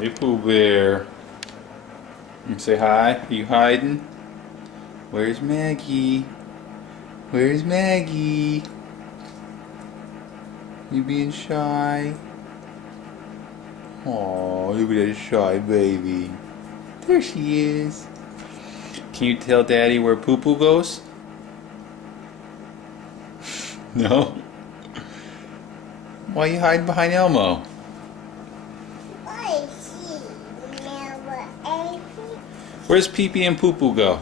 Hey, Pooh Bear. You say hi? Are you hiding? Where's Maggie? Where's Maggie? You being shy? Oh, look at that shy baby. There she is. Can you tell Daddy where Poo Poo goes? No? Why are you hiding behind Elmo? Where's Pee Pee and Poo Poo go?